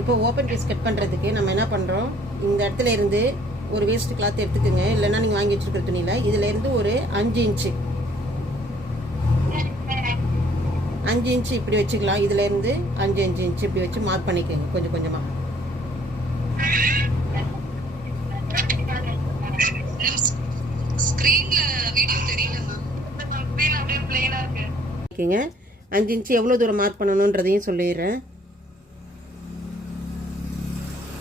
இப்போ open piece cut பண்ணுறதுக்கு நம்ம என்ன பண்ணுறோம், இந்த இடத்துல இருந்து ஒரு வேஸ்ட் கிளாத் எடுத்துக்கோங்க. இல்லைன்னா நீங்கள் வாங்கி வச்சுருக்கிற துணியில் இதிலேருந்து ஒரு 5 இன்ச்சு 5 இன்ச்சு இப்படி வச்சுக்கலாம். இதிலேருந்து 5 இன்ச்சு இப்படி வச்சு மார்க் பண்ணிக்கோங்க கொஞ்சம் கொஞ்சமாக. ஓகேங்க, 5 இன்ச்சு எவ்வளோ தூரம் மார்க் பண்ணணுன்றதையும் சொல்லிடுறேன்.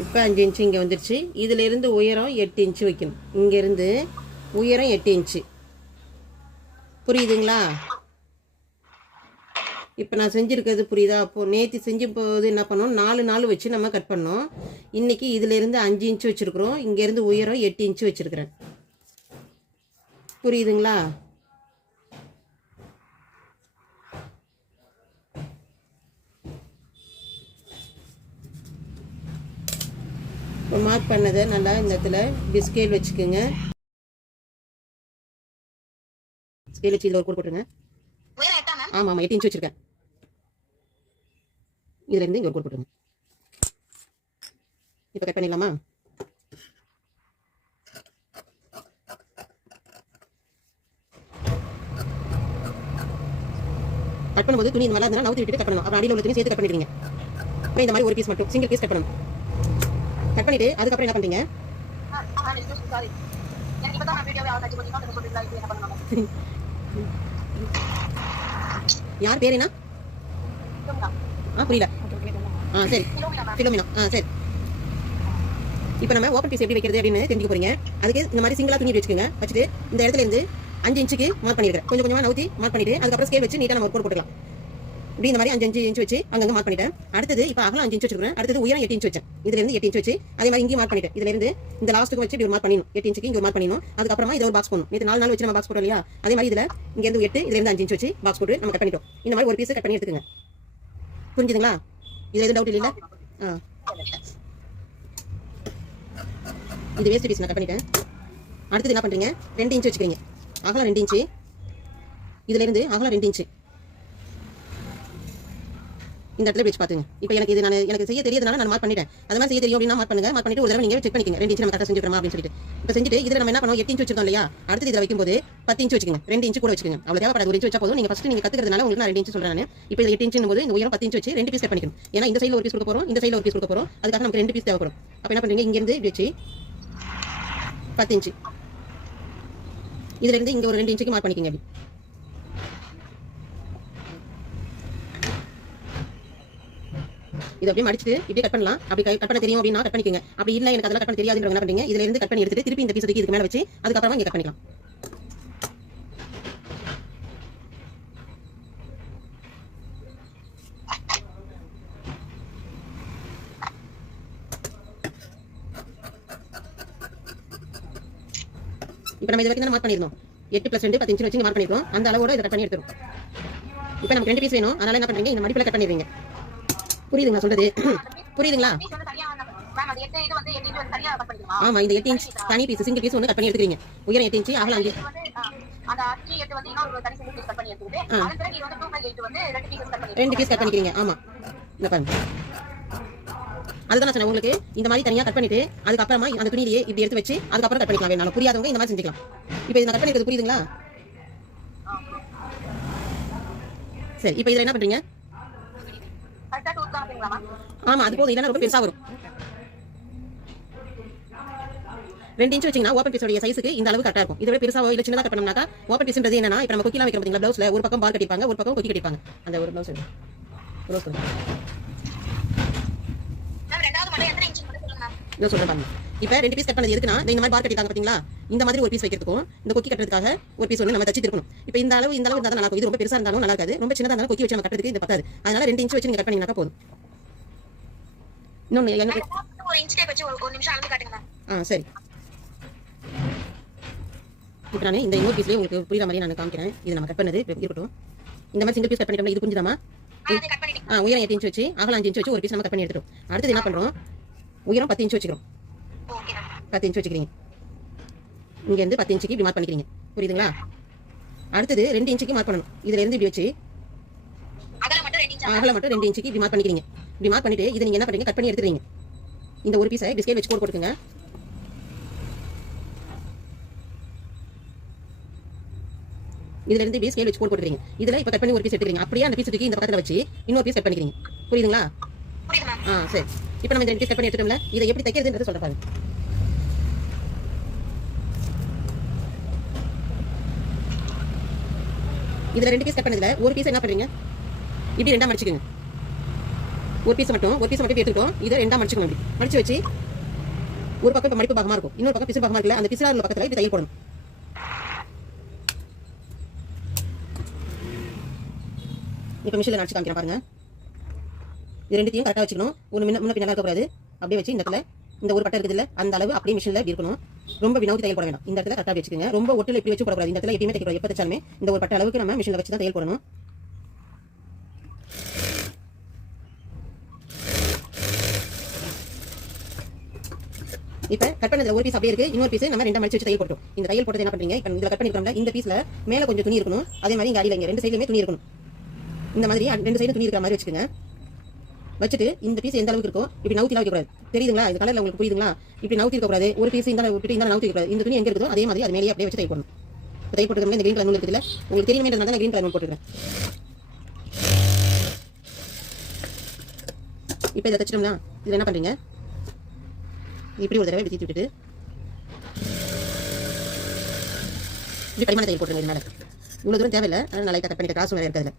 இப்போ 5 இன்ச்சு இங்கே வந்துருச்சு. இதிலிருந்து உயரம் 8 இன்ச்சு வைக்கணும். இங்கேருந்து உயரம் 8 இன்ச்சு. புரியுதுங்களா? இப்போ நான் செஞ்சுருக்கிறது புரியுதா? அப்போது நேற்று செஞ்ச போது என்ன பண்ணோம், 4 நாள் வச்சு நம்ம கட் பண்ணோம். இன்றைக்கி இதிலேருந்து 5 இன்ச்சு வச்சுருக்குறோம். இங்கேருந்து உயரம் 8 இன்ச்சு வச்சுருக்கிறேன். புரியுதுங்களா? இப்போ மார்க் பண்ணதை நல்லா இந்த இடத்துல இப்படி ஸ்கேல் வச்சுக்கோங்க. ஸ்கேல் வச்சு இதில் ஒரு கோடு போட்டுருங்க. ஆமாம் ஆமாம் 8 இன்ச்சு வச்சுருக்கேன். இதுலேருந்து இங்கே ஒரு கோடு போட்டுருங்க. இப்போ கட் பண்ணிடலாமா? கட் பண்ணும்போது துணி இந்த மாதிரி இருந்தால் நவுத்தி விட்டுட்டு கட் பண்ணணும். அப்புறம் அடியில் உள்ள துணி சேர்த்து கட் பண்ணிடுவீங்க. இப்போ இந்த மாதிரி ஒரு பீஸ் மட்டும் சிங்கிள் பீஸ் கட் பண்ணணும். கட் பண்ணிட்டு அதுக்கப்புறம் என்ன பண்றீங்க, யார் பேர் என்ன? புரியல. சரி, பிலோமினா. சரி, இப்போ நம்ம ஓப்பன் பீஸ் எப்படி வைக்கிறது அப்படின்னு தெரிஞ்சுக்க போறீங்க. அதுக்கு இந்த மாதிரி சிங்கிளா துணி வச்சுக்கோங்க. வச்சுட்டு இந்த இடத்துல இருந்து 5 இன்ச்சுக்கு மார்க் பண்ணிருக்கேன். கொஞ்சம் கொஞ்சமாக நவுத்தி மார்க் பண்ணிட்டு அதுக்கப்புறம் ஸ்கேல் வச்சு நீட்டாக நம்ம ஒரு கோடு போட்டுக்கலாம். இப்படி இந்த மாதிரி 5 இன்ச்சு வச்சு அங்கங்க மார்க் பண்ணிட்டேன். அடுத்தது இப்போ அகலம் 5 இன்ச்சு வச்சுக்கிறேன். அடுத்தது உயரம் 8 இன்ச்சு வச்சேன். இதுலேருந்து 8 இன்ச்சு வச்சு அதே மாதிரி இங்கேயும் மார்க் பண்ணிட்டேன். இதுலேருந்து இந்த லாஸ்ட்டுக்கு வச்சு இப்படி ஒரு மார்க் பண்ணிடணும். 8 இன்ச்சுக்கு இங்கே ஒரு மார்க் பண்ணிடணும். அதுக்கப்புறமா இதை ஒரு பாக்ஸ் போடணும். நேற்று 4 நாள் வச்சு நம்ம பாக்ஸ் போட்டோம் இல்லையா? அதே மாதிரி இதில் இங்கேருந்து 8, இதுலேருந்து 5 இன்ச்சு வச்சு பாக்ஸ் போட்டு நம்ம கட் பண்ணிட்டோம். இந்த மாதிரி ஒரு பீஸ் கட் பண்ணி எடுத்துக்கோங்க. புரிஞ்சுதுங்களா? இதில் எதுவும் டவுட் இல்லைல்ல? இது வேஸ்ட் பீஸ் நான் கட் பண்ணிட்டேன். அடுத்தது என்ன பண்ணுறீங்க, 2 இன்ச்சு வச்சுக்கிறீங்க. அகலம் 2 இன்ச்சு, இதுலேருந்து அகலம் 2 இன்ச்சு இந்த இடத்துல வச்சு பார்த்துங்க. இப்போ எனக்கு செய்ய தெரியாதனால நான் மார்க் பண்ணிட்டேன். அது மாதிரி செய்ய தெரியும் அப்படின்னா மார்க் பண்ணுங்க. மார்க் பண்ணிட்டு ஒரு தடவை நீங்கள் செக் பண்ணிக்கங்க 2 இன்ச்சு நம்ம கரெக்டாக செஞ்சுக்கிறோமா அப்படின்னு சொல்லிட்டு. இப்போ செஞ்சுட்டு இதில் நம்ம என்ன பண்ணுவோம், 8 இன்ச்சு வச்சிருக்கோம் இல்லையா? அடுத்து இதில் வைக்கும்போது 10 இன்ச்சு வச்சுக்கோங்க. 2 இன்ச்சு கூட வச்சுக்கோங்க. அவ்வளோ தேவைப்படாது. ஒரு இன்ச்சு வச்சா போதும். நீங்கள் ஃபஸ்ட்டு நீங்கள் கற்றுக்கிறதுனால உங்களுக்கு நான் 2 இன்ச்சு சொல்கிறேன். இப்போ இது 8 இன்ச்சு போது இந்த உயரம் 10 இன்ச்சு வச்சு 2 பீஸ் கட் பண்ணிக்கணும். ஏன்னா இந்த சைடில் ஒரு பீஸ் கொடுக்க போகிறோம், இந்த சைடில் ஒரு பீஸ் கொடுக்க போகிறோம். அதுக்காக நமக்கு 2 பீஸ் தேவைப்படும். அப்போ என்ன பண்ணுறீங்க, இங்கேருந்து இப்படி வச்சு 10 இன்ச்சு, இதுலேருந்து இங்கே ஒரு 2 இன்ச்சுக்கு மார்க் பண்ணிக்கங்க. அப்படி இது அப்படியே மடிச்சுட்டு இப்படி கட் பண்ணலாம். அப்படி கட் பண்ண தெரியும் அப்படின்னா கட் பண்ணிக்கோங்க. அப்படி இல்லை எனக்கு அதெல்லாம் கட் பண்ண தெரியாதுன்றவங்க என்ன பண்ணுறீங்க, இதுல இருந்து கட் பண்ணி எடுத்துட்டு திருப்பி இந்த பீஸ் இதுக்கு மேலே வச்சு அதுக்கப்புறமா இங்கே கட் பண்ணிக்கலாம். இப்போ நம்ம இது வரைக்கும் தான் மார்க் பண்ணிருந்தோம். 8 + 2 10 இன்ச்சு வச்சு மார்க் பண்ணிருக்கோம். அந்த அளவோட இதை கட் பண்ணி எடுத்துரும். இப்போ நமக்கு 2 பீஸ் வேணும். அதனால என்ன பண்ணுறீங்க, இந்த மடிப்பில் கட் பண்ணிடுவீங்க. புரியுதுங்களா சொல்றது? புரியுதுங்களா? ஆமா, இந்த 8 இன்ச் தனி பீஸ் சிங்கிள் பீஸ் ஒன்று கட் பண்ணி எடுத்துக்கிறீங்க. உயரம் 8 இன்ச்சு, அகலம் 5. ரெண்டு பீஸ் கட் பண்ணிக்கிறீங்க. ஆமா, இந்த பாருங்க. அதுதான் நான் சொன்னேன் உங்களுக்கு. இந்த மாதிரி தனியாக கட் பண்ணிட்டு அதுக்கப்புறமா அந்த துணியிலேயே இப்படி எடுத்து வச்சு அதுக்கப்புறம் கட் பண்ணிக்கலாம். வேணாலும் புரியாதவங்க இந்த மாதிரி செஞ்சுக்கலாம். இப்போ இதை நான் கட் பண்ணிக்கிறது புரியுதுங்களா? சரி, இப்போ இதில் என்ன பண்றீங்க? ஆமா, அது போதும். இல்லைன்னா ரொம்ப பெருசா வரும். 2 இன்ச் வச்சீங்கன்னா ஓப்பன் பீஸோட சைஸுக்கு இந்த அளவு கரெக்டா இருக்கும். இதோட பெருசாவோ இல்ல சின்னதா கட் பண்ணோம்னாக்கா ஓப்பன் பீஸ்ன்றது என்னன்னா, இப்போ நம்ம கொக்கிலாம் வைக்கிறோம் பாத்தீங்களா, ப்ளவுஸ்ல ஒரு பக்கம் பார் கட்டிப்பாங்க, ஒரு பக்கம் கொக்கி கட்டிப்பாங்க. அந்த ஒரு ப்ளவுஸ் க்ளோஸ் பண்ணுங்க. நான் ரெண்டாவது மட்டும் எத்தனை இன்ச் மட்டும் சொல்லுங்க. நான் சொல்றேன் பாருங்க. இப்போ 2 பீஸ் கட் பண்ணது எதுக்குன்னா, இந்த மாதிரி பார் கட்டிட்டாங்க பாத்தீங்களா, இந்த மாதிரி ஒரு பீஸ் வைக்கிறதுக்கும் இந்த கொக்கி கட்டுறதுக்காக ஒரு பீஸ் ஒன்று நம்ம தச்சு திருப்பணும். இப்போ இந்த அளவு இருந்தா தான் நல்லா இருக்கும். இது ரொம்ப பெருசா இருந்தாலும் நல்லா இருக்காது, ரொம்ப சின்னதா இருந்தாலும் கொக்கி வச்சு நம்ம கட்டுறதுக்கு இது பத்தாது. அதனால 2 இன்ச் வச்சு நீங்க கட் பண்ணீங்கனாக்கா போதும். இன்னொன்னு ஒரு இன்ச் டேப் வச்சு ஒரு நிமிஷம் அளந்து காட்டுங்க. சரி, இப்போ நான் இந்த இன்னொரு பீஸ்லேயே உங்களுக்கு புரியுற மாதிரி நான் காமிக்கிறேன். இது நம்ம கட் பண்ணது இருக்கட்டும். இந்த மாதிரி சிங்கிள் பீஸ் கட் பண்ணிட்டோம்னா இது புரிஞ்சுதாமா? உயரம் 8 இன்ச் வச்சு அகலம் 5 இன்ச் வச்சு ஒரு பீஸ் நம்ம கட் பண்ணி எடுத்துட்டோம். அடுத்து என்ன பண்றோம், உயரம் 10 இன்ச் வச்சுக்கிறோம். 10 இன்ச் வச்சுக்கிறீங்க. இங்கேருந்து 10 இன்ச்சுக்கு இப்படி மார்க் பண்ணிக்கிறீங்க. புரியுதுங்களா? அடுத்தது 2 இன்ச்சுக்கு மார்க் பண்ணணும். இதுல இருந்து இப்படி வச்சு அகலம் மட்டும் 2 இன்ச்சுக்கு இப்படி மார்க் பண்ணிக்கிறீங்க. இப்படி மார்க் பண்ணிட்டு இதை நீங்க என்ன பண்றீங்க, கட் பண்ணி எடுத்துறீங்க. இந்த ஒரு பீஸை இப்படி ஸ்கேல் வச்சு கோட் போட்டுக்கோங்க. இதுல இருந்து இப்படி ஸ்கேல் வச்சு கோட் போட்டுறீங்க. இதுல இப்ப கட் பண்ணி ஒரு பீஸ் எடுத்துறீங்க. அப்படியே அந்த பீஸ் தூக்கி இந்த பக்கத்துல வச்சு இன்னொரு பீஸ் கட் பண்ணிக்கிறீங்க. புரியுதுங்களா? சரி. இப்போ நம்ம இந்த பீஸ் கட் பண்ணி எடுத்துட்டோம்ல, இதை எப்படி தைக்கிறதுன்றது சொல்றேன் பாருங்க. இதுல 2 பீஸ் கட் பண்ணதுல ஒரு பீஸ் என்ன பண்றீங்க, இப்படி ரெண்டா மடிச்சுக்கோங்க. ஒரு பீஸ் மட்டும் எடுத்துக்கிட்டோம். இதை ரெண்டா மடிச்சுக்கணும். இப்படி மடிச்சு வச்சு ஒரு பக்கம் இப்போ மடிப்பு பாகமா இருக்கும், இன்னொரு பக்கம் பிசு பாகமா இருக்குல்ல, அந்த பிசுல உள்ள பக்கத்துல இப்படி தையல் போடணும். இப்போ மிஷினில் நடிச்சு காமிக்கிறேன் பாருங்க. இது ரெண்டுத்தையும் கரெக்டாக வச்சுக்கணும். ஒரு முன்ன பின்னால இருக்கக்கூடாது. அப்படியே வச்சு இந்த இடத்துல இந்த ஒரு பட்டை இருக்குது இல்லை, அந்த அளவு அப்படியே மிஷினில் இப்படி இருக்கணும். ரொம்ப வினோதி தையல் போட வேண்டாம். இந்த இடத்துல கரெக்டாக வச்சுக்கோங்க. ரொம்ப ஒட்டில் இப்படி வச்சு போடக்கூடாது. இந்த இடத்துல எப்பயுமே தைக்கக்கூடாது. எப்போ தைச்சாலுமே இந்த ஒரு பட்டை அளவுக்கு நம்ம மிஷினில் வச்சு தான் தையல் போடணும். இப்போ கட் பண்ணதுல ஒரு பீஸ் அப்படியே இருக்கு, இன்னொரு பீஸ் நம்ம ரெண்டா மடிச்சு வச்சு தையல் போட்டோம். இந்த தையல் போட்டது என்ன பண்றீங்க, இப்போ இதுல கட் பண்ணிருக்கோம்ல, இந்த பீஸ்ல மேல கொஞ்சம் துணி இருக்கணும். அதே மாதிரி இங்க அடியில இங்க ரெண்டு சைடுலயுமே துணி இருக்கணும். இந்த மாதிரி ரெண்டு சைடும் துணி இருக்கிற மாதிரி வச்சுக்கோங்க. வச்சுட்டு இந்த பீஸ் எந்த அளவுக்கு இருக்கும் இப்படி நவுத்திலாம் வைக்கக்கூடாது. தெரியுதுங்களா? இந்த கலர்ல உங்களுக்கு புரியுதுங்களா? இப்படி நவுத்தி இருக்கக்கூடாது. ஒரு பீஸ் இந்த விட்டு இந்த நவுத்தி இருக்கக்கூடாது. இந்த துணி எங்க இருக்குதோ அதே மாதிரி அது மேலேயே அப்படியே வச்சு தையல் போடணும். தையல் போட்டுக்கோங்க. இந்த கிரீன் கலர் நூல் இருக்குதுல்ல, உங்களுக்கு தெரியுமேன்றதுனால நான் கிரீன் கலர் நூல் போட்டுருக்கேன். இப்போ இதை தைச்சிட்டோம்னா இதில் என்ன பண்றீங்க, இப்படி ஒரு தடவை தீத்தி விட்டுட்டு இப்படி படிமான தையல் போட்டுருங்க. இது மேலே இவ்வளோ தூரம் தேவையில்லை, அதனால் நான் லைட்டாக கட் பண்ணிட்டு காசு மேலே இருக்கிறதுல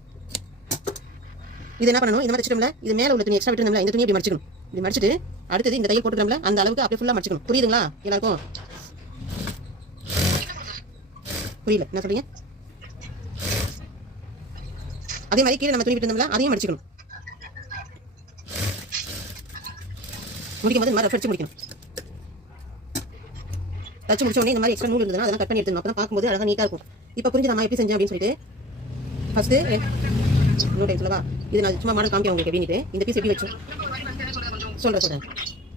இது என்ன பண்ணணும், இந்த மாதிரி தைச்சிட்டோம்ல, இது மேலே உள்ள துணி எக்ஸ்ட்ரா விட்டுருந்தோம்ல, இந்த துணி இப்படி மடிச்சுக்கணும். இப்படி மடிச்சுட்டு அடுத்தது இந்த தையல் போட்டுக்கிறோம்ல, அந்த அளவுக்கு அப்படியே ஃபுல்லாக மடிச்சுக்கணும். புரியுதுங்களா எல்லாருக்கும்? புரியல என்ன சொல்றீங்க? அதே மாதிரி கீழே நம்ம துணி விட்டுருந்தோம்ல, அதையும் மடிச்சுக்கணும். முடிக்கும் போது இந்த மாதிரி ரஃப் அடிச்சு முடிக்கணும். தச்சு முடிச்ச உடனே இந்த மாதிரி எக்ஸ்ட்ரா நூல் இருந்ததுன்னா அதெல்லாம் கட் பண்ணி எடுத்துக்கணும். அப்போ தான் பார்க்கும்போது அழகாக நீட்டாக இருக்கும். இப்போ புரிஞ்சுதாம்மா எப்படி செஞ்சேன் அப்படின்னு சொல்லிட்டு ஃபர்ஸ்ட்டு இன்னொரு டைம் சொல்லவா? இது நான் சும்மா மாடல் காமிக்க உங்களுக்கு எப்படின்ட்டு இந்த பீஸ் எப்படி வச்சோம் சொல்கிறேன்.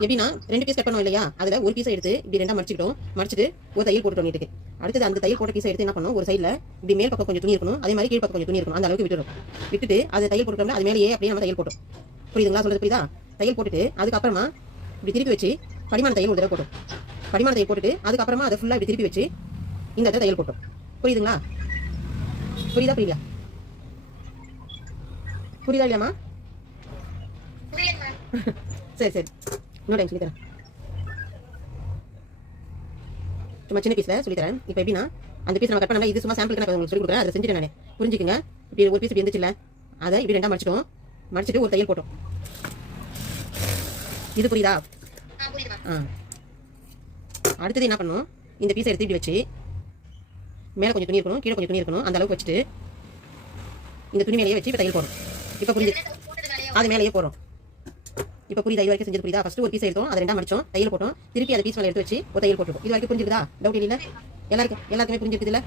எப்படின்னா 2 பீஸ் கட் பண்ணோம் இல்லையா, அதில் ஒரு பீஸை எடுத்து இப்படி ரெண்டா மடிச்சுக்கிட்டோம். மடிச்சுட்டு ஒரு தையல் போட்டுட்டோம் நீட்டுக்கு. அடுத்தது அந்த தையல் போட்ட பீஸை எடுத்து என்ன பண்ணணும், ஒரு சைடில் இப்படி மேல் பக்கம் கொஞ்சம் துணி இருக்கணும், அதே மாதிரி கீழ் பக்கம் கொஞ்சம் துணி இருக்கணும். அந்த அளவுக்கு விட்டுட்டு அது தையல் போட்டுட்டோம்னா அது மேலேயே அப்படியே நம்ம தையல் போட்டோம். புரியுதுங்களா? சொல்றது புரியுதா? தையல் போட்டுட்டு அதுக்கப்புறமா இப்படி திருப்பி வச்சு படிமான தையல் ஒரு தடவை போட்டோம். படிமான தையல் போட்டுட்டு அதுக்கப்புறமா அதை ஃபுல்லாக இப்படி திருப்பி வச்சு இந்த இடத்துல தையல் போட்டோம். புரியுதுங்களா? புரியுதா? புரியுதா இல்லையாம்மா? சரி இன்னொரு டைம் சொல்லித்தரேன். சும்மா சின்ன பீஸில் சொல்லித்தரேன். இப்போ எப்படின்னா அந்த பீஸ் நம்ம கட் பண்ணலாம். இது சும்மா சாம்பிளுக்கு நான் உங்களுக்கு சொல்லி கொடுக்குறேன். அதை செஞ்சுட்டு நான் புரிஞ்சுக்குங்க. இப்படி ஒரு பீஸ் இப்படி இருந்துச்சுல்ல, அதை இப்படி ரெண்டா மடிச்சிட்டு ஒரு தையல் போட்டோம். இது புரியுதா? அடுத்தது என்ன பண்ணணும், இந்த பீஸை எடுத்து இப்படி வச்சு மேலே கொஞ்சம் துணி இருக்கணும், கீழே கொஞ்சம் துணி இருக்கணும், அந்த அளவுக்கு வச்சுட்டு இந்த துணி மேலேயே வச்சு இப்போ தையல் போடுறோம். இப்போ புரியுது? அது மேலேயே போடுறோம். இப்போ புரியுதா? இது வரைக்கும் செஞ்சது புரியுதா? ஃபர்ஸ்ட் ஒரு பீஸ் எடுத்தோம், அதை ரெண்டா மடிச்சோம், தையல் போட்டோம், திருப்பி அந்த பீஸ் மேலே எடுத்து வச்சு ஒரு தையல் போட்டுருக்கோம். இது வரைக்கும் புரிஞ்சுக்குதா? டவுட் இல்லை? எல்லாருக்குமே புரிஞ்சிருக்குது இல்லை?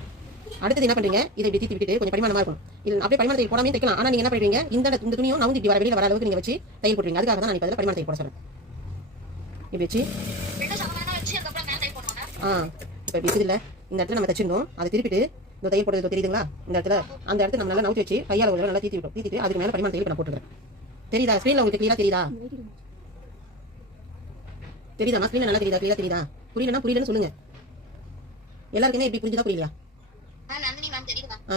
அடுத்தது என்ன பண்ணுறீங்க, இதை இப்படி தீத்தி விட்டுட்டு கொஞ்சம் பரிமாணமாக இருக்கும். இது அப்படியே பரிமாண தையல் போடாமே தைக்கலாம். ஆனால் நீங்கள் என்ன பண்ணுவீங்க, இந்த துணியும் நவுந்து இப்படி வெளியில் வர அளவுக்கு நீங்கள் வச்சு தையல் போட்டுருவீங்க. அதுக்காக தான் நான் இப்போ பரிமாண தையல் போட சொல்கிறேன். இப்படி வச்சு இப்போ விக்குது இல்லை, இந்த இடத்துல நம்ம தைச்சிருந்தோம், அதை திருப்பிட்டு இந்த தையல் போடுறது தெரியுதுங்களா? இந்த இடத்துல அந்த இடத்துல நம்ம நல்லா நவுத்தி வச்சு கையால் ஒரு நல்லா தீத்திட்டு அதுக்கு மேலே பரிமாண தையல் நான் போட்டுக்கிறேன். தெரியுதா? ஸ்க்ரீனில் உங்களுக்கு கிளியராக தெரியுதா? ஸ்க்ரீனில் நல்லா தெரியுதா? புரியலன்னு சொல்லுங்க. எல்லாருக்குமே இப்படி புரிஞ்சுதா புரியலையா?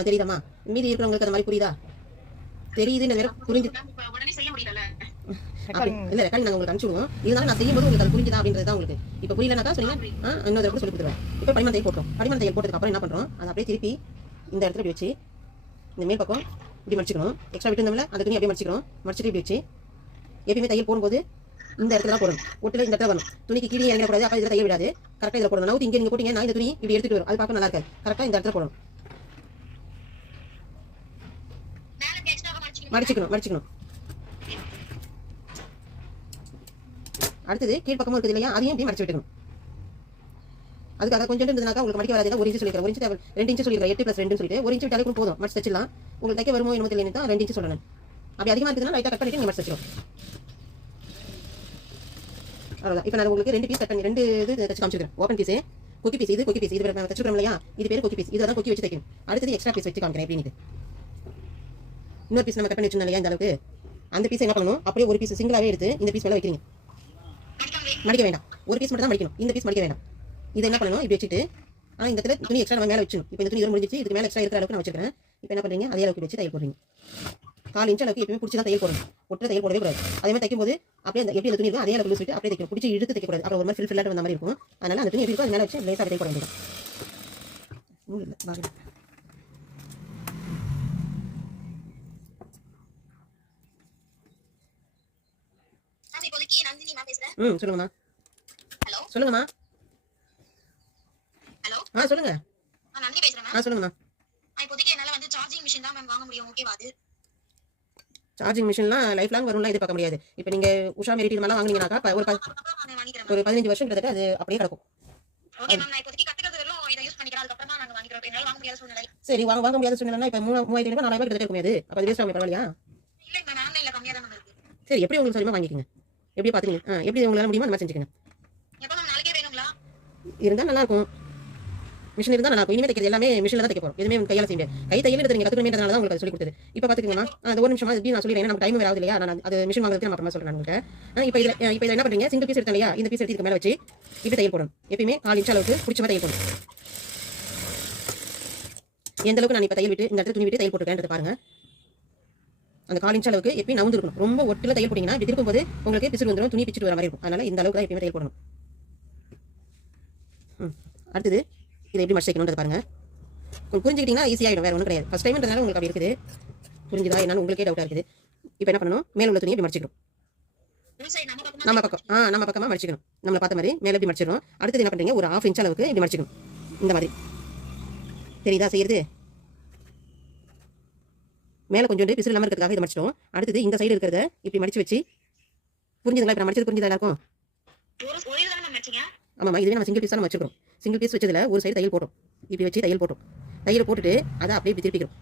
தெரியுதாம்மா? மீதி இருக்கிறவங்களுக்கு அந்த மாதிரி புரியுதா? தெரியுதுன்னு வேற புரிஞ்சு இல்ல ரெக்கார்டிங் நாங்கள் உங்களுக்கு அனுப்பிச்சுடுவோம். இருந்தாலும் நான் செய்யும்போது உங்களுக்கு அது புரிஞ்சுதா அப்படின்றது தான் உங்களுக்கு. இப்போ புரியலனாக்கா சொன்னீங்க, இன்னொரு தடவை சொல்லி கொடுத்துருவேன். இப்போ பரிமாண தையல் போட்டோம். பரிமாண தையல் போட்டதுக்கு அப்புறம் என்ன பண்ணுறோம், அதை அப்படியே திருப்பி இந்த இடத்துல இப்படி வச்சு இந்த மேல் பக்கம் இப்படி மடிச்சுக்கணும். எக்ஸ்ட்ரா விட்டு இருந்தோம்ல, அந்த துணி அப்படியே மடிச்சுட்டு இப்படி வச்சு எப்பயுமே தையல் போடும்போது இந்த இடத்துல தான் போடணும். ஒட்டுல இந்த இடத்துல வரணும். துணிக்கு கீழே இறங்கக்கூடாது. அப்போ இதில் தையல் விடாது. கரெக்டாக இதில் போடணும். நவுத்தி இங்கே நீங்கள் போட்டீங்க, நான் இந்த துணி இப்படி எடுத்துட்டு வரும், அது பார்க்க நல்லா இருக்காது. கரெக்டாக இந்த இடத்துல போடணும். மடிச்சுக்கணும். அடுத்தது கீழ் பக்கமும் இருக்குது இல்லையா, அதையும் இப்படி மடிச்சு விட்டுக்கணும். அதுக்காக கொஞ்சம் இருந்ததுனாக்கா உங்களுக்கு மடிக்க வராது. 1 இன்ச்சு சொல்லிக்கிறேன், 1 இன்ச்சு 2 இன்ச்சு சொல்லிக்கிறேன், 8 + 2 சொல்லிட்டு 1 இன்ச்சு விட்டாலும் போதும், மடிச்சு வச்சிடலாம். உங்களுக்கு தைக்க வருமோ என்னமோ தெரியல தான் 2 இன்ச்சு சொல்லணும். அப்படி அதிகமாக இருக்குதுன்னா லைட்டாக கட் பண்ணிட்டு நீங்கள் மடிச்சு வச்சிடும். அவ்வளோதான். இப்போ நான் உங்களுக்கு 2 பீஸ் கட் பண்ணி 2 இது தச்சு காமிச்சிருக்கேன். ஓப்பன் பீஸ், கொக்கி பீஸ். இது கொக்கி பீஸ், இது தச்சுக்கிறோம் இல்லையா, இது பேர் கொக்கி பீஸ். இதெல்லாம் கொக்கி வச்சு தைக்கணும். அடுத்தது எக்ஸ்ட்ரா பீஸ் வச்சு காமிக்கிறேன் எப்படின்னு. இன்னொரு பீஸ் நம்ம கட் பண்ணி வச்சிருந்தோம் இல்லையா, இந்த அளவுக்கு அந்த பீஸ் என்ன பண்ணணும், அப்படியே ஒரு பீஸ் சிங்கிளாவே எடுத்து இந்த பீஸ் மேலே வைக்கிறீங்க. மடிக்க வேண்டாம், ஒரு பீஸ் மட்டும் தான் மடிக்கணும், இந்த பீஸ் மடிக்க வேண்டாம். இதை என்ன பண்ணணும், இப்படி வச்சுட்டு இந்த இடத்துல துணி எக்ஸ்ட்ரா நம்ம மேலே வச்சிடணும். இப்போ இந்த துணி முடிஞ்சிச்சு, இதுக்கு மேலே எக்ஸ்ட்ரா இருக்கிற அளவுக்கு நான் வச்சிருக்கேன். இப்போ என்ன பண்ணுறீங்க, அதே அளவுக்கு வச்சு தையல் போடுறீங்க. 4 இன்ச் அளவுக்கு எப்பவுமே பிடிச்சி தான் தையல் போடணும், ஒற்றை தையல் போடவே கூடாது. அதே மாதிரி தைக்கும் போது அப்படியே அந்த எப்படி அந்த துணி இருக்கும் அதே அளவுக்கு வச்சுட்டு அப்படியே தைக்கணும், பிடிச்சி இழுத்து தைக்கக்கூடாது. அப்புறம் ஒரு மாதிரி ஃபில்லாட்டு வந்த மாதிரி இருக்கும். அதனால அந்த துணி எப்படி இருக்கும் அது மேலே வச்சு லேசாக தைக்க போட வேண்டியது. சொல்லுங்கம்மா. சொல்லுங்கம்மா. சொல்லுங்க. சொல்லுங்கம்மா. சார்ஜிங் மிஷின்லாம் லைஃப் லாங் வரும்லாம் எதிர்பார்க்க முடியாது. இப்போ நீங்க உஷா மெரிட்டி இது மாதிரிலாம் வாங்குனீங்கன்னாக்கா ஒரு 15 வருஷம் கிட்டத்தட்ட அது அப்படியே கிடக்கும். சரி, வாங்க முடியாத சூழ்நிலைனா இப்போ 3500 4000 கிட்ட இருக்குமே, அது அப்போ அது வேஸ்ட் ஆகும், பரவாயில்லையா? சரி, எப்படி உங்களுக்கு சரிமா வாங்கிக்கோங்க, எப்படி பார்த்துக்கீங்க, எப்படி உங்களால் முடியுமோ அந்த மாதிரி செஞ்சுக்கோங்க. இருந்தால் நல்லா இருக்கும், மிஷின் இருந்தால் நல்லா இருக்கும். இனிமேல் தைக்கிறது எல்லாமே மிஷினில் தான் தைக்க போகிறோம், எதுவுமே கையால் செய்ய முடியாது. கை தையல் எடுத்து நீங்கள் கற்றுக்கிறதுனால தான் உங்களுக்கு சொல்லி கொடுத்தது. இப்போ பார்த்துக்கோங்கம்மா, அந்த ஒரு நிமிஷமா எப்படி நான் சொல்லிடுறேன், நமக்கு டைம் வராது இல்லையா? நான் அது மிஷின் வாங்குறதுக்கு நம்ம அப்புறமா சொல்கிறேன் உங்களுக்கு. இப்போ இதில் என்ன பண்ணுறீங்க, சிங்கிள் பீஸ் எடுத்தேன் இல்லையா, இந்த பீஸ் எடுத்து இதுக்கு மேலே வச்சு இப்படி தையல் போடணும். எப்பயுமே 4 இன்ச் அளவுக்கு பிடிச்ச மாதிரி தையல் போடணும். எந்த அளவுக்கு நான் இப்போ தையல் விட்டு இந்த இடத்துல துணி விட்டு தையல் போட்டுருக்கேன் பாருங்க. அந்த 4 இன்ச் அளவுக்கு எப்பயும் நவுந்து இருக்கணும். ரொம்ப ஒட்டில் தையல் போட்டிங்கன்னா இப்படி திருப்பும் போது உங்களுக்கு பிசுறு வந்துடும், துணி பிச்சுட்டு வர மாதிரி இருக்கும். அதனால இந்த அளவுக்கு தான் எப்பயுமே தையல் போடணும். அடுத்தது இதை எப்படி மடிச்சு தைக்கணும்ன்றது பாருங்க. உங்களுக்கு புரிஞ்சுக்கிட்டீங்கன்னா ஈஸியாகிடும், வேறு ஒன்றும் கிடையாது. ஃபஸ்ட் டைம்ன்றதுனால உங்களுக்கு அப்படி இருக்குது, புரிஞ்சுதா என்னன்னு உங்களுக்கே டவுட்டாக இருக்குது. இப்போ என்ன பண்ணணும், மேலே உள்ள துணியை இப்படி மடிச்சிக்கணும். நம்ம பக்கமாக மடிச்சிக்கணும், நம்மளை பார்த்த மாதிரி மேலே இப்படி மடிச்சிடணும். அடுத்தது என்ன பண்ணுறீங்க, ஒரு 1/2 இன்ச் அளவுக்கு இப்படி மடிச்சிக்கணும், இந்த மாதிரி. தெரியுதா செய்யுது? மேலே கொஞ்சோண்டு பிசுறு இல்லாமல் இருக்கிறதுக்காக இதை மடிச்சிட்டோம். அடுத்தது இந்த சைடு இருக்கிறத இப்படி மடிச்சு வச்சு, புரிஞ்சுதுங்களா? இப்போ நான் மடிச்சது புரிஞ்சுதா இருக்கும்? ஆமாம்மா, இதுவே நம்ம சிங்கிள் பீஸ் தான் வச்சுக்கிறோம். சிங்கிள் பீஸ் வச்சதில் ஒரு சைடு தையல் போட்டோம், இப்படி வச்சு தையல் போட்டோம். தையல் போட்டுட்டு அதை அப்படியே இப்படி திருப்பிக்கிறோம்.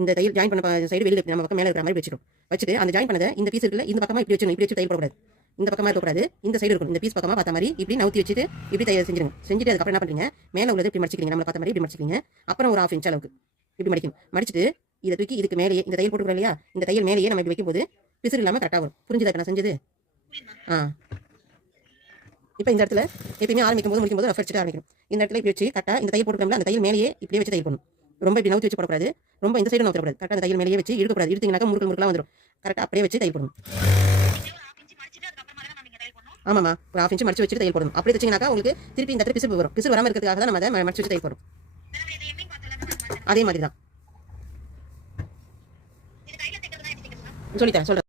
இந்த தையல் ஜாயின் பண்ண சைடு வெளியில் நம்ம பக்கம் மேலே இருக்கிற மாதிரி வச்சிடும். வச்சுட்டு அந்த ஜாயின் பண்ணதை இந்த பீஸ் இருக்குல்ல, இந்த பக்கமாக இப்படி வச்சிடணும். இப்படி வச்சு தையல் போடக்கூடாது, இந்த பக்கமாக இருக்கக்கூடாது, இந்த சைடு இருக்கும். இந்த பீஸ் பக்கமாக பார்த்த மாதிரி இப்படி நவுத்தி வச்சுட்டு இப்படி தையல் செஞ்சுருங்க. செஞ்சுட்டு அதுக்கப்புறம் என்ன பண்ணுறீங்க, மேலே உள்ளது இப்படி மடிச்சிக்கிறீங்க, நம்மளை பார்த்த மாதிரி இப்படி மடிச்சிக்கிறீங்க. அப்புறம் ஒரு 1/2 இன்ச் அளவுக்கு இப்படி மடிக்கணும். மடிச்சுட்டு இதை தூக்கி இதுக்கு மேலேயே இந்த தையல் போட்டுக்கிறோம் இல்லையா, இந்த தையல் மேலேயே நம்ம இப்படி வைக்கும்போது பிசுறு இல்லாமல் கரெக்டாக வரும். புரிஞ்சுதா இப்போ நான் செஞ்சது? இப்போ இந்த இடத்துல எப்பயுமே ஆரம்பிக்கும் போது முடிக்கும் போது ரஃப் அடிச்சுட்டு ஆரம்பிக்கணும். இந்த இடத்துல இப்படி வச்சு கரெக்டாக இந்த தையல் போட்டுக்கோம்ல, அந்த தையல் மேலேயே இப்படியே வச்சு தையல் பண்ணணும். ரொம்ப இப்படி நவுத்தி வச்சு போடக்கூடாது, ரொம்ப இந்த சைடு நவுத்தக்கூடாது. கரெக்டாக அந்த தையல் மேலேயே வச்சு இழுக்கக்கூடாது, இழுத்தீங்கன்னாக்கா முறுக்கெல்லாம் வந்துடும். கரெக்டாக அப்படியே வச்சு தையல் போடணும். ஆமாம்மா, ஒரு 1/2 இன்ச் மடிச்சு வச்சுட்டு தையல் போடணும். அப்படி தைச்சிங்கனாக்கா உங்களுக்கு திருப்பி இந்த இடத்துல பிசுறு வரும். பிசுறு வராமல் இருக்கிறதுக்காக தான் நம்ம அதை மடிச்சு வச்சு தையல் போடணும். அதே மாதிரி தான் சொல்லித்தரேன்.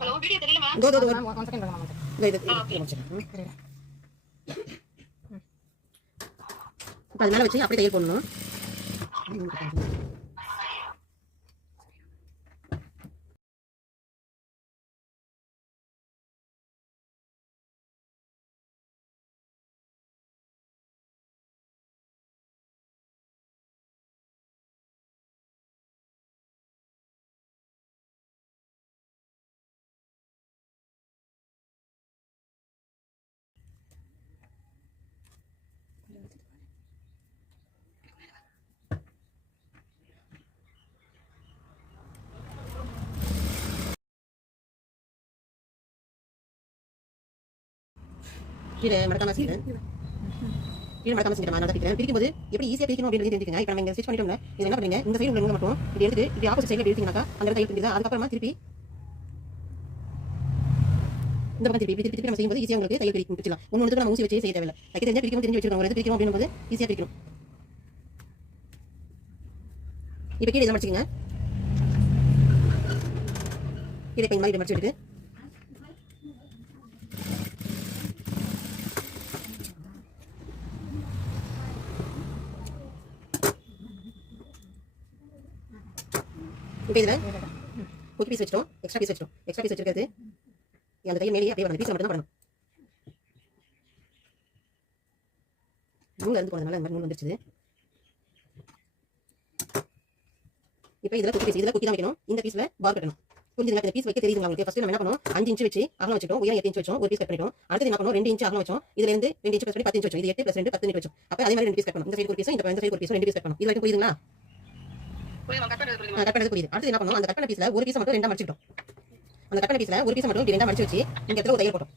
ஹலோ, வீடியோ தெரியலமா? ஒன் செகண்ட் வாங்க இப்போ அது மேலே வச்சு அப்படியே தையல் போடணும். கீழே மடக்காம செய்கிறேன், கீழே மடக்காம செஞ்சிடமா நான் தைக்கிறேன். பிரிக்கும்போது எப்படி ஈஸியாக பிரிக்கணும் அப்படின்னு தெரிஞ்சுக்கங்க. இப்போ நம்ம இங்கே ஸ்டிச் பண்ணிட்டோம்ல, இது என்ன பண்ணுறீங்க, இந்த சைடு உள்ள மட்டும் இப்படி எடுத்து இப்படி ஆப்போசிட் சைடில் எடுத்தீங்கன்னாக்கா அந்த தையல் பிரிக்குது. அதுக்கப்புறமா திருப்பி இந்த பக்கம் திருப்பி நம்ம செய்யும்போது ஈஸியாக உங்களுக்கு தையல் பிரிக்கலாம். ஒன்று நம்ம ஊசி வச்சு செய்ய தேவையில்லை. தைக்க தெரிஞ்சால் பிரிக்கும் தெரிஞ்சு வச்சுருக்கோம். ஒரு பிரிக்கும் அப்படின்னும் போது ஈஸியாக பிரிக்கணும். இப்போ கீழே இதை மடிச்சிக்கங்க. கீழே இப்போ இந்த மாதிரி மடிச்சு எடுத்து இப்போ இதில் குட்டி பீஸ் வச்சிட்டோம், எக்ஸ்ட்ரா பீஸ் வச்சிருக்கிறது அந்த தையல் மேலேயே அப்படியே வரணும். பீஸில் மட்டும் தான் பண்ணணும். நூல் இருந்து போனதுனால அந்த மாதிரி நூல் வந்துருச்சு. இப்போ இதுல குக்கி தான் வைக்கணும். இந்த பீஸ்ல பார் கட்டணும். புரிஞ்சுங்களா? இந்த பீஸ் வைக்க தெரியுதுங்களா உங்களுக்கு? ஃபர்ஸ்ட் நம்ம என்ன பண்ணோம், 5 இன்ச் வச்சு அகலம் வச்சிட்டோம், உயரம் 8 இன்ச் வச்சோம், ஒரு பீஸ் கட் பண்ணிட்டோம். அடுத்து என்ன பண்ணோம், 2 இன்ச் அகலம் வச்சோம், இதுல இருந்து 2 இன்ச் ப்ளஸ் பண்ணி 10 இன்ச் வச்சோம். இது 8 + 2 10 இன்ச் வச்சோம். அப்ப அதே மாதிரி 2 பீஸ் கட் பண்ணணும். இந்த சைடு ஒரு பீஸ், இந்த சைடு ஒரு பீஸ், 2 பீஸ் கட் பண்ணணும். இது வரைக்கும் புரியுதுங்களா? கட் பண்ணது புரியுது. அடுத்து என்ன பண்ணோம், அந்த கட் பண்ண பீஸ்ல ஒரு பீஸ் மட்டும் ரெண்டா மடிச்சிட்டோம். அந்த கட் பண்ண பீஸ்ல ஒரு பீஸ் மட்டும் ரெண்டா மடிச்சு வச்சு இந்த இடத்துல ஒரு தையல் போட்டோம்.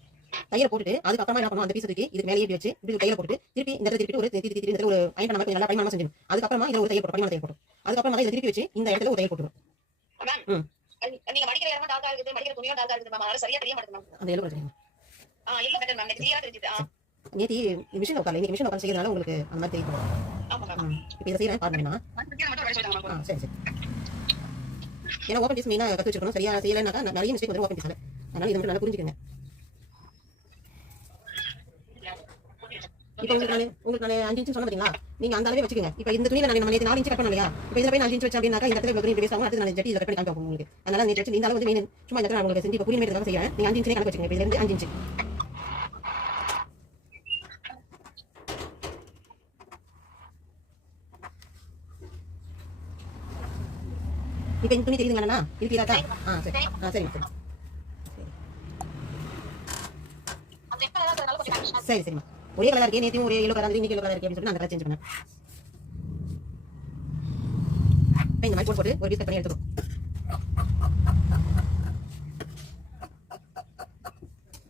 தையல் போட்டுட்டு அதுக்கு அப்புறமா என்ன பண்ணோம், அந்த பீஸ் தூக்கி இதுக்கு மேலே ஏறி வச்சு இப்படி தையல் போட்டு திருப்பி இந்த இடத்துல திருப்பி ஒரு திருப்பி இந்த இடத்துல ஒரு அயன் பண்ண மாதிரி நல்லா பரிமாணமா செஞ்சோம். அதுக்கு அப்புறமா இதுல ஒரு தையல் போட்டோம், பரிமாண தையல் போட்டோம். அதுக்கு அப்புறமா இதை திருப்பி வச்சு இந்த இடத்துல ஒரு தையல் போட்டுரும். நீங்க மடிக்கிற இடமா டார்க்கா இருக்குது, மடிக்கிற துணியும் டார்க்கா இருக்குது மேம். அதனால சரியா தெரிய மாட்டேங்குது மேம். அந்த yellow colour yellow cutter ma'am. எனக்கு கிளியரா தெரிஞ்சுது. நேத்தி மிஷின் உட்கார்ல, இன்னைக்கு மிஷின் உட்கார்ந்து செய்யறதுனால உங்களுக்கு அந்த மாதிரி தெரியும். ஆமா மேம். இப்போ இதை செய்யறேன் பாருங்கண்ணா. மட்டும் வர சொல்லுங்க மேம். சரி. ஏன்னா ஓப்பன் பீஸ் மெயினாக கற்று வச்சுக்கணும். சரியா செய்யலைனாக்கா நிறைய மிஸ்டேக் வந்து ஓப்பன் பீஸில். அதனால இதை மட்டும் நல்லா புரிஞ்சுக்கங்க. இப்போ உங்களுக்கு நான் 5 இன்ச் சொன்ன பார்த்தீங்களா, நீங்க அந்த அளவே வச்சுக்கோங்க. இப்போ இந்த துணியில நம்ம நேற்று 4 இன்ச் கட் பண்ணலையா, இப்போ இதில் போய் 4 இன்ச் வச்சு அப்படின்னாக்கா இந்த இடத்துல துணி பேசாங்க. அடுத்து நான் ஜட்டி இதை கட் பண்ணி காமிப்போம் உங்களுக்கு. அதனால நேற்று வச்சு இந்த அளவு வந்து மெயின் சும்மா இந்த இடத்துல நான் உங்களுக்கு செஞ்சு இப்போ புரியுமே செய்யறேன். நீங்க 5 இன்ச் கணக்கு வச்சுக்கோங்க. இப்போ இதுல 5 இன்ச். இப்போ இந்த துணி தெரியுதுங்களா? இது தெரியாதா? சரி. சரிம்மா. ஒரே கலர் இருக்கே, நேற்று ஒரே எல்லோ கலர், இன்னைக்கு எல்லோ கலர் இருக்கு அப்படின்னு சொல்லி நான் கலர் சேஞ்ச் பண்ணேன். இந்த மாதிரி போட்டு ஒரு பீஸ் கட் பண்ணி எடுத்துக்கோ.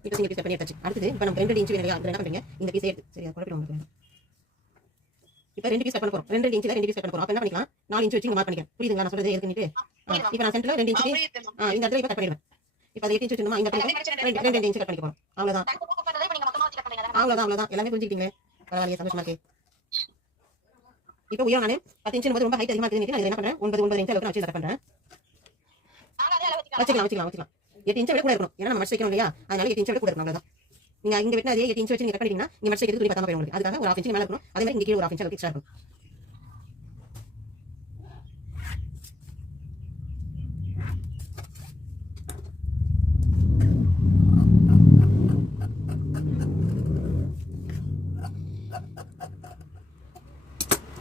இப்போ சிங்கிள் பீஸ் கட் பண்ணி எடுத்தாச்சு. அடுத்து இப்போ நம்ம 2 இன்ச் வேணும் இல்லையா, என்ன பண்றீங்க, இந்த பீஸை எடுத்து சரியா குழப்பிடும் உங்களுக்கு. இப்போ 2 பீஸ் கட் பண்ண போறோம். 2 இன்ச்ல 2 பீஸ் கட் பண்ண போறோம். அப்ப என்ன பண்ணிக்கலாம், 4 இன்ச் வச்சு இங்க மார்க் பண்ணிக்கலாம். புரியுதுங்களா நான் சொல்றது? ஏற்கனவே இப்போ நான் சென்டர்ல 2 இன்ச் இந்த இடத்துல இப்போ கட் பண்ணிடுவேன். இப்போ அது 8 இன்ச் வச்சுமா இந்த இடத்துல 2 இன்ச் கட் பண்ணிக்க போறோம். அவ்வளவுதான். எல்லாமே புரிஞ்சுக்கிட்டீங்களே? பரவாயில்லையே, சந்தோஷமா இருக்கு. இப்போ உயரம் நான் 10 இன்ச் ரொம்ப ஹைட் அதிகமா இருக்குன்னு நான் என்ன பண்றேன், 9 இன்ச் அளவுக்கு நான் வச்சு கட் பண்றேன். வச்சுக்கலாம். 8 இன்ச் விட கூட இருக்கணும். ஏன்னா நம்ம மடிச்சு வைக்கணும் இல்லையா, அதனால 8 இன்ச் விட கூட இருக்கணும். அவ்வளவுதான். நீங்க இங்க வெட்டினா அதே 8 இன்ச் வச்சு நீங்க கட் பண்ணிட்டீங்கன்னா நீங்க மடிச்சு வைக்கிறது துணி பத்தாம போயிடும் உங்களுக்கு. அதுக்காக ஒரு 1/2 இன்ச் மேல இருக்கணும். அதே மாதிரி இங்க கீழ ஒரு 1/2 இன்ச் அளவுக்கு எக்ஸ்ட்ரா இருக்கணும்.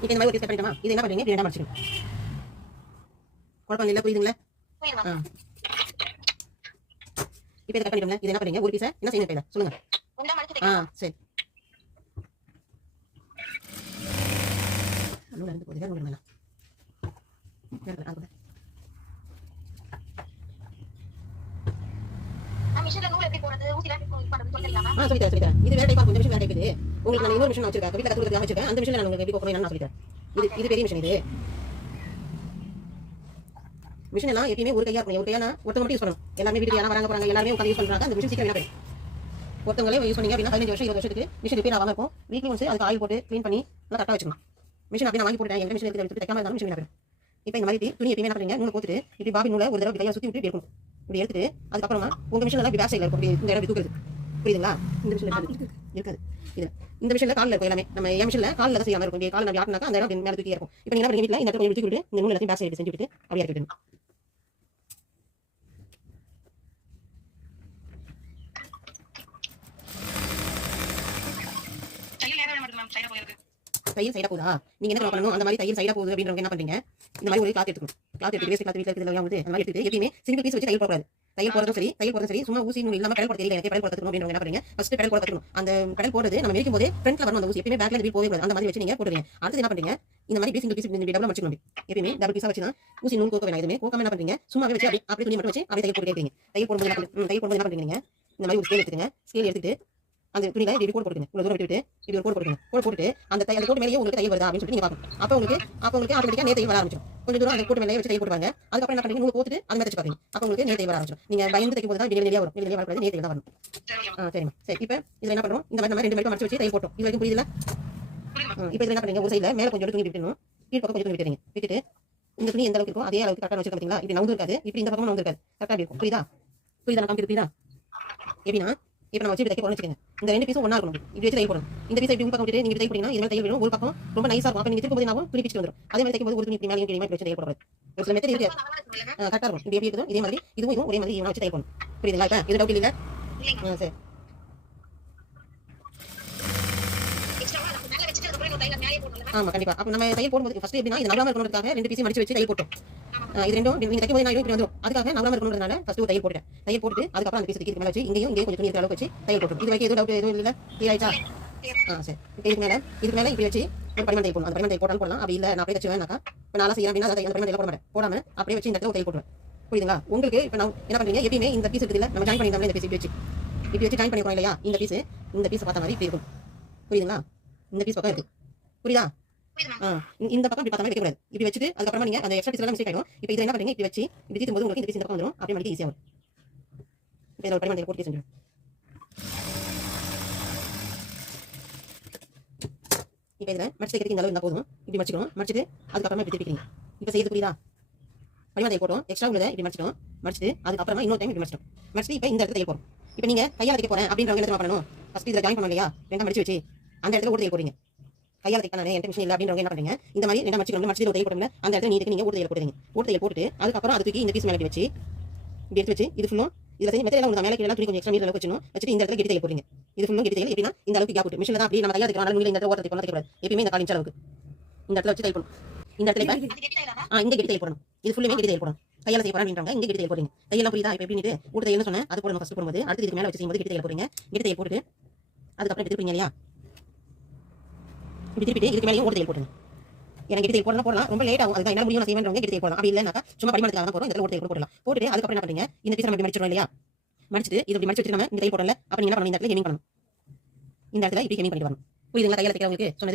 இப்போ இந்த மாதிரி ஒரு பீஸ் கட் பண்ணிட்டோமா, இது என்ன பண்றீங்க, இப்படி ரெண்டா மடிச்சிடுங்க. குழப்பம் இல்ல, புரியுதுங்களா? இப்போ இதை கட் பண்ணிட்டோம்ல, இது என்ன பண்றீங்க, ஒரு பீஸை என்ன செய்யணும் இப்போ சொல்லுங்க. சரி. நூல் இருந்து போகுது, நூல் மேல சொல்லித்தரேன். இது வேற டைப் ஆஃப் மிஷின் வேற டைப். இது உங்களுக்கு நான் இன்னொரு மிஷின் வச்சிருக்கேன், வீட்டில் கற்றுக்கிறதுக்காக வச்சிருக்கேன். அந்த மிஷினில் நான் உங்களுக்கு எப்படி போகணும் நான் சொல்லித்தரேன். இது பெரிய மிஷின். இது மிஷின் எல்லாம் எப்பயுமே ஒரு கையா இருக்கணும். ஒரு கையா ஒருத்தவங்க மட்டும் யூஸ் பண்ணணும். எல்லாமே வீட்டுக்கு யாரா வராங்க போறாங்க எல்லாருமே உட்காந்து யூஸ் பண்றாங்க. அந்த மிஷின் சீக்கிரம் என்ன பண்ணும், ஒருத்தவங்களே யூஸ் பண்ணீங்க அப்படின்னா 15 வருஷம் 20 வருஷத்துக்கு மிஷின் ரிப்பேர் ஆகாம இருக்கும். வீக்லி ஒன்ஸ் அதுக்கு ஆயில் போட்டு க்ளீன் பண்ணி நல்லா கரெக்டாக வச்சுக்கணும். மிஷின் அப்படியே நான் வாங்கி போட்டுட்டேன், எங்க மிஷின் எடுத்து தைக்காம இருந்தாலும் மிஷின் ஆகும். இப்போ இந்த மாதிரி துணி எப்பயுமே என்ன பண்ணுறீங்க, நூலை போட்டுட்டு இப்படி பாபி நூலை ஒரு தடவை கையை சுற்றி விட்டு எடுக்கணும். இப்படி எடுத்துட்டு அதுக்கப்புறமா உங்க மிஷின் எல்லாம் பேக் சைடில் இருக்கும். இந்த இடம் தூக்குறது புரியுதுங்களா? இந்த மிஷின் இருக்காது. இது இந்த மிஷினில் காலில் இருக்கும். எல்லாமே நம்ம என் மிஷினில் காலில் தான் செய்யாமல் இருக்கும். காலில் நம்ம ஆட்டினாக்கா அந்த இடம் மேலே தூக்கி இருக்கும். இப்போ நீங்க வீட்டில் இந்த இடத்துல தூக்கி விட்டு இந்த நூல் எல்லாத்தையும் பேக் சைடு செஞ்சு விட்டு அப்படியே இறக்கி விடணும். தையல் சைடா போதா, நீங்க என்ன பண்ணணும், அந்த மாதிரி தையல் சைடா போகுது அப்படின்றவங்க என்ன பண்றீங்க, இந்த மாதிரி ஒரு கிளாத் எடுத்துக்கணும். கிளாத் எடுத்து வேஸ்ட் கிளாத் வீட்டில் இருக்கிறது வந்து அந்த மாதிரி எடுத்துட்டு எப்பயுமே சிங்கிள் பீஸ் வச்சு தையல் போடாது. தையல் போறதும் சரி சும்மா ஊசி நூல் இல்லாம பெடல் போட தெரியல, எனக்கு பெடல் போட கத்துக்கணும் அப்படின்றவங்க என்ன பண்றீங்க, ஃபர்ஸ்ட் பெடல் போட கத்துக்கணும். அந்த பெடல் போடுறது நம்ம மிதிக்கும் போதே ஃப்ரண்ட்ல வரணும். அந்த ஊசி எப்பயுமே பேக்ல போகவே கூடாது. அந்த மாதிரி வச்சு நீங்க போடுவீங்க. அடுத்து என்ன பண்றீங்க, இந்த மாதிரி சிங்கிள் பீஸ் டபுள் வச்சுக்கணும். எப்பயுமே டபுள் பீஸா வச்சு தான் ஊசி நூல் கோக்க வேணாம். எதுவுமே கோக்காம என்ன பண்றீங்க, சும்மாவே வச்சு அப்படி துணி மட்டும் வச்சு அப்படியே தையல் போட்டு இருக்கீங்க. தையல் போடும்போது என்ன பண்றீங்க, இந்த மாதிரி ஒரு ஸ்கேல் எடுத்துக்கங்க. ஸ்கேல் எடுத்துட்டு அந்த துணியில இப்படி கோடு போடுங்க. இவ்வளவு தூரம் விட்டுட்டு இப்படி ஒரு கோடு போடுங்க. கோடு போட்டுட்டு அந்த கோடு மேலேயே உங்களுக்கு தையல் வருதா அப்படின்னு சொல்லிட்டு நீங்க பார்க்கணும். அப்போ உங்களுக்கு ஆட்டோமேட்டிக்கா நேர் தையல் வர ஆரம்பிச்சிடும். கொஞ்சம் தூரம் அந்த கோடு மேலே வச்சு தையல் போடுவாங்க. அதுக்கப்புறம் என்ன பண்ணுவீங்க, நூல் போட்டுட்டு அந்த மாதிரி வச்சு பாருங்க. அப்போ உங்களுக்கு நேர் தையல் வர ஆரம்பிச்சிடும். நீங்க பயந்து தைக்கும் போது தான் வெளியே வரும். வெளியே வரக்கூடாது, நேர் தையல் தான் வரணும். சரிம்மா. சரி, இப்போ இதுல என்ன பண்றோம், இந்த மாதிரி நம்ம 2 மேலும் மடிச்சு வச்சு தையல் போட்டோம். இது வரைக்கும் புரியுதுல? இப்போ இதுல என்ன பண்ணுங்க, ஒரு சைடுல மேல கொஞ்சம் துணி விட்டுணும், கீழ் பக்கம் கொஞ்சம் துணி விட்டுறீங்க. விட்டுட்டு இந்த துணி எந்த அளவுக்கு இருக்கோ அதே அளவுக்கு கரெக்டா வச்சுக்க. பாத்தீங்களா, இப்படி நவுந்து இருக்காது, இப்படி இந்த பக்கம் நவுந்து இருக்காது, கரெக்டா இருக்கும். புரியுதா நான் காமிக்கிறது புரியுதா? எப்படின்னா இப்போ நம்ம வச்சு தைக்க போறோம்னு வச்சுக்கோங்க, இந்த 2 பீஸும் ஒண்ணா இருக்கணும். இப்படி வச்சு தைக்க போறோம். இந்த பீஸை இப்படி பக்கம் விட்டு நீங்க தைக்க போறீங்கன்னா இதுல தையல் விடும். ஒரு பக்கம் ரொம்ப நைஸா இருக்கும். அப்ப நீங்க திருப்பி போது உங்களுக்கு துணி பிச்சு வந்துரும். அதே மாதிரி தைக்கும் போது ஒரு துணி இப்படி மேலே கீழே வச்சு தைக்க போறது ஒரு சில மெத்தட் இருக்கு. கரெக்டா இருக்கும். இப்படி எப்படி இருக்கும் இதே மாதிரி இதுவும் ஒரே மாதிரி வச்சு தைக்க போறோம். புரியுதுங்களா? இப்ப இது டவுட் இல்ல? சரி. ஆமா கண்டிப்பா. அப்ப நம்ம தையல் போடும்போது ஃபர்ஸ்ட் எப்படின்னா இது நல்லாம இருக்கணும்ன்றதுக்காக 2 பீஸையும் மடிச்சு வச்சு தையல் போட்டோம். இது ரெண்டும் நீங்க தைக்கும் போது நான் இப்படி வந்துடும். அதுக்காக நவராம இருக்கணும்ன்றதுனால ஃபர்ஸ்ட் ஒரு தையல் போட்டுட்டேன். தையல் போட்டுட்டு அதுக்கப்புறம் அந்த பீஸ் இதுக்கு மேல வச்சு இங்கேயும் கொஞ்சம் துணி இருக்கிற அளவுக்கு வச்சு தையல் போட்டுரும். இது வரைக்கும் எதுவும் டவுட் எதுவும் இல்லை, கிளியர் ஆயிடுச்சா? சரி. இப்போ இதுக்கு மேல இப்படி வச்சு ஒரு பரிமாணம் தையல் போடணும். அந்த பரிமாணம் தையல் போட்டாலும் போடலாம். அப்படி இல்லை நான் அப்படியே வச்சுவேன்னாக்கா இப்போ நான் செய்யறேன் அப்படின்னா அந்த பரிமாணம் தையல் போட மாட்டேன். போடாம அப்படியே வச்சு இந்த இடத்துல ஒரு தையல் போட்டுருவேன். புரியுதுங்களா? உங்களுக்கு இப்போ நான் என்ன பண்றீங்க, எப்பயுமே இந்த பீஸ் இருக்குல்ல, நம்ம ஜாயின் பண்ணிருந்தோம்ல இந்த பீஸ் இப்படி வச்சு ஜாயின் பண்ணிருக்கோம் இல்லையா, இந்த பீஸ் பார்த்த மாதிரி இப்படி இருக்கும். புரியுதுங்களா? இந்த பீஸ் பக்கம் இருக்கு. புரியுதா? இந்த பக்கம் இப்படி பார்த்த மாதிரி வைக்கக்கூடாது. இப்படி வச்சுட்டு அதுக்கப்புறமா நீங்க அந்த எக்ஸ்ட்ரா பீஸ் எல்லாம் மிஸ்டேக் ஆயிடும். இப்போ இதை என்ன பண்றீங்க, இப்படி வச்சு இப்படி தீர்க்கும்போது உங்களுக்கு இந்த பீஸ் இந்த பக்கம் வந்துடும். அப்படியே மடிக்க ஈஸியா வரும். இப்போ இதை ஒரு பரிமாணம் போட்டு செஞ்சிடும். இப்போ இதில் மடிச்சு தைக்கிறதுக்கு இந்த அளவு இருந்தால் போதும். இப்படி மடிச்சுக்கணும். மடிச்சுட்டு அதுக்கப்புறமா இப்படி திருப்பிக்கிறீங்க. இப்போ செய்யறது புரியுதா? பரிமாணம் தையல் போட்டோம், எக்ஸ்ட்ரா உள்ளதை இப்படி மடிச்சிட்டு அதுக்கப்புறமா இன்னொரு டைம் இப்படி மடிச்சிட்டு இப்போ இந்த இடத்துல தையல் போடும். இப்போ நீங்க கையால் தைக்க போறேன் அப்படின்றவங்க என்ன பண்ணணும், ஃபர்ஸ்ட் இதில் ஜாயின் பண்ணணும் இல்லையா, ரெண்டா மடிச்சு வச்சு அந்த இடத்துல ஓட்டு தையல் போடுறீங்க. கையால் தைக்கணும் என் மிஷின் இல்லை அப்படின்றவங்க என்ன பண்றீங்க, இந்த மாதிரி ரெண்டா மடிச்சுக்கணும். மடிச்சு தையல் போடுங்க. அந்த இடத்துல நீங்க ஓட்டு தையல் போடுறீங்க. ஓட்டு தையல் போட்டுட்டு அதுக்கப்புறம் அது தூக்கி இந்த பீஸ் மேலே வச்சு இப்படி எடுத்து வச்சு இது ஃபுல்லும் இதில் செஞ்சு மெத்தெல்லாம் உங்களுக்கு மேலே கீழே துணி கொஞ்சம் எக்ஸ்ட்ரா மீட்டர் அளவுக்கு வச்சுட்டு இந்த இடத்துல கெட்டி தையல் போடுறீங்க. இது ஃபுல்லும் கெட்டி தையல் எப்படின்னா இந்த அளவுக்கு கேப் விட்டு மிஷினில் தான் அப்படி நம்ம கையால் தைக்கிறோம். இந்த இடத்துல ஓட்ட தைக்கணும் தைக்கக்கூடாது. எப்பயுமே இந்த 4 இன்ச் அளவுக்கு இந்த இடத்துல வச்சு தையல் போடணும். இந்த இடத்துல இங்கே கெட்டி தையல் போடணும். இது ஃபுல்லுமே கெட்டி தையல் போடணும். கையால் செய்ய போறேன் அப்படின்றாங்க, இங்கே கெட்டி தையல் போடுறீங்க. கையெல்லாம் புரியுதா? இப்போ எப்படின்னு ஓட்டு தையல்னு சொன்னேன், அது போடணும் ஃபர்ஸ்ட் போடும்போது. அடுத்து இதுக்கு மேலே வச்சு செய்யும்போது கெட்டி தையல் போடுறீங்க. கெட்டி தையல் போட்டுட்டு அதுக்கப்புறம் திருப்பிங்க இல்லையா, இப்படி திருப்பிட்டு இதுக்கு மேலேயும் ஓட்டு தையல் போட்டுங்க. எனக்கு கெட்டி தையல் போடலாம் ரொம்ப லேட் ஆகும். அதுதான் என்ன முடியும் நான் செய்வேன்றவங்க கெட்டி தையல் போடலாம். அப்படி இல்லைனாக்கா சும்மா பரிமாணத்துக்காக தான் போறோம். இந்த ஓட்டு தையல் போடலாம். போட்டுட்டு அதுக்கப்புறம் என்ன பண்ணுறீங்க, இந்த பீஸ் நம்ம இப்படி மடிச்சிடும் இல்லையா, மடிச்சிட்டு இது இப்படி மடிச்சு வச்சுட்டு நம்ம இந்த தையல் போடல. அப்போ நீங்க என்ன பண்ணணும், இந்த இடத்துல ஹெமிங் பண்ணணும். இந்த இடத்துல இப்படி ஹெமிங் பண்ணிட்டு வரணும். புரியுதுங்களா? கையால் தைக்கிறவங்களுக்கு சொன்னது.